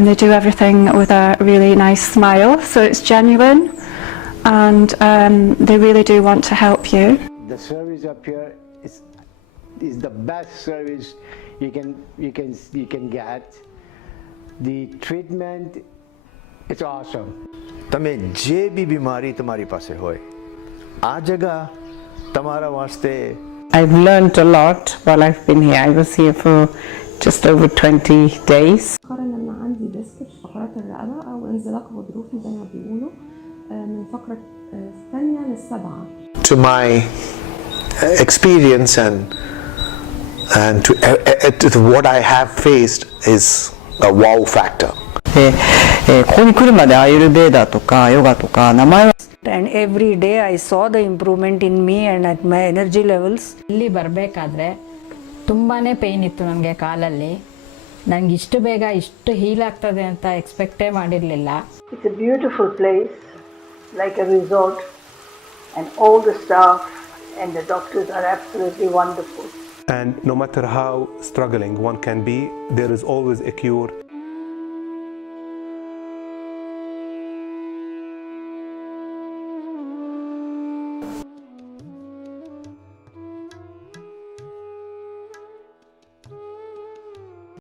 and they do everything with a really nice smile, so it's genuine, and they really do want to help you. The service up here is the best service you can get. The treatment, it's awesome. તમે જે બી બીમારી તમારી પાસે હોય આ જગા તમારા વાસ્તે. I've learned a lot while I've been here. I was here for just over 20 days. قارن ان عندي ديسك في فقرات الرقبه او انزلاق غضروفي زي ما بيقولوا من فقره الثانيه للسبعه. To my experience and to what I have faced is a wow factor. ここに来るまでアーユルベーダとかヨガとか名前は and every day I saw the improvement in me and at my energy levels. ಇಲ್ಲಿ ಬರಬೇಕಾದ್ರೆ ತುಂಬಾನೇ pain ಇತ್ತು ನನಗೆ ಕಾಲಲ್ಲಿ. ನನಗೆ ಇಷ್ಟು ಬೇಗ ಇಷ್ಟು ಹೀಲ್ ಆಗ್ತದೆ ಅಂತ ಎಕ್ಸ್ಪೆಕ್ಟೇ ಮಾಡಿರಲಿಲ್ಲ. It's a beautiful place, like a resort, and all the staff and the doctors are absolutely wonderful. And no matter how struggling one can be, there is always a cure.